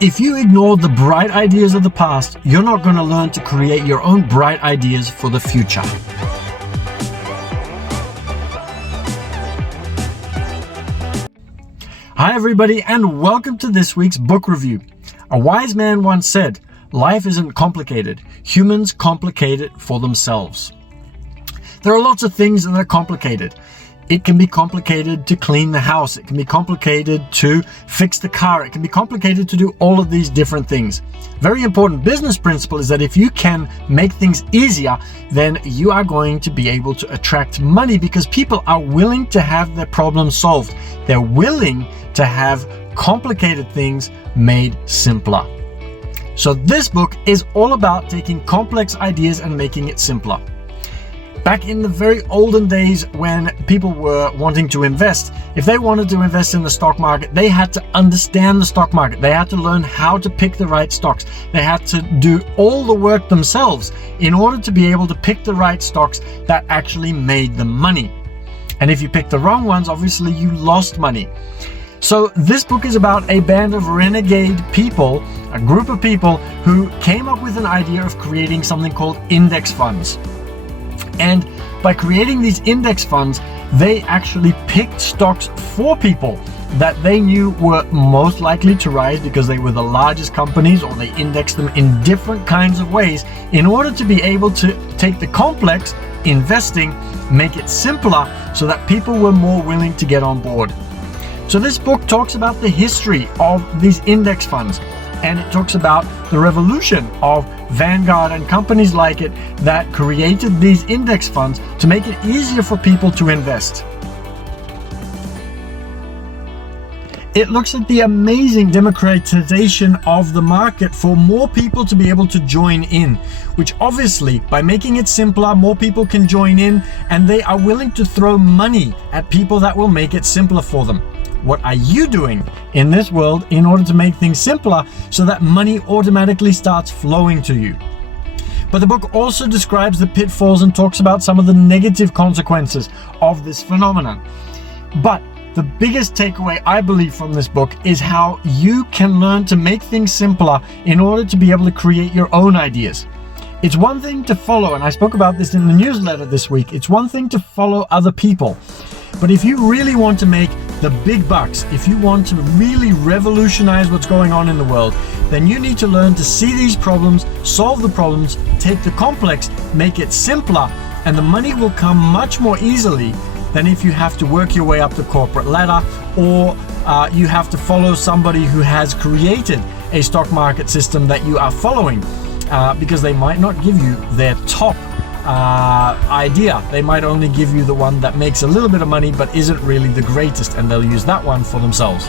If you ignore the bright ideas of the past, you're not going to learn to create your own bright ideas for the future. Hi everybody, and welcome to this week's book review. A wise man once said, "Life isn't complicated. Humans complicate it for themselves." There are lots of things that are complicated. It can be complicated to clean the house. It can be complicated to fix the car. It can be complicated to do all of these different things. Very important business principle is that if you can make things easier, then you are going to be able to attract money because people are willing to have their problems solved. They're willing to have complicated things made simpler. So this book is all about taking complex ideas and making it simpler. Back in the very olden days when people were wanting to invest, if they wanted to invest in the stock market, they had to understand the stock market. They had to learn how to pick the right stocks. They had to do all the work themselves in order to be able to pick the right stocks that actually made them money. And if you picked the wrong ones, obviously you lost money. So this book is about a band of renegade people, a group of people who came up with an idea of creating something called index funds. And by creating these index funds, they actually picked stocks for people that they knew were most likely to rise because they were the largest companies, or they indexed them in different kinds of ways in order to be able to take the complex investing, make it simpler so that people were more willing to get on board. So this book talks about the history of these index funds, and it talks about the revolution of Vanguard and companies like it that created these index funds to make it easier for people to invest. It looks at the amazing democratization of the market for more people to be able to join in, which obviously by making it simpler, more people can join in, and they are willing to throw money at people that will make it simpler for them. What are you doing in this world in order to make things simpler so that money automatically starts flowing to you? But the book also describes the pitfalls and talks about some of the negative consequences of this phenomenon. But the biggest takeaway I believe from this book is how you can learn to make things simpler in order to be able to create your own ideas. It's one thing to follow, and I spoke about this in the newsletter this week, it's one thing to follow other people. But if you really want to make the big bucks, if you want to really revolutionize what's going on in the world, then you need to learn to see these problems, solve the problems, take the complex, make it simpler, and the money will come much more easily than if you have to work your way up the corporate ladder, or you have to follow somebody who has created a stock market system that you are following, because they might not give you their top idea. They might only give you the one that makes a little bit of money but isn't really the greatest, and they'll use that one for themselves.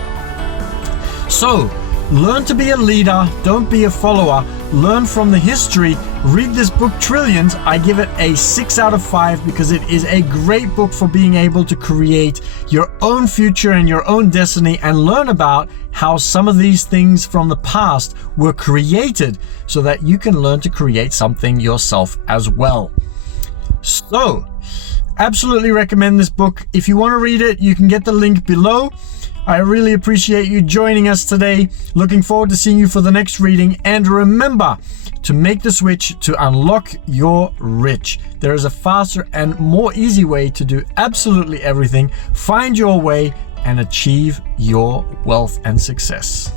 So learn to be a leader, don't be a follower. Learn from the history. Read this book, Trillions. I give it a 6 out of 5 because it is a great book for being able to create your own future and your own destiny, and learn about how some of these things from the past were created so that you can learn to create something yourself as well. So, absolutely recommend this book. If you want to read it, you can get the link below. I really appreciate you joining us today. Looking forward to seeing you for the next reading. And remember to make the switch to unlock your rich. There is a faster and more easy way to do absolutely everything. Find your way and achieve your wealth and success.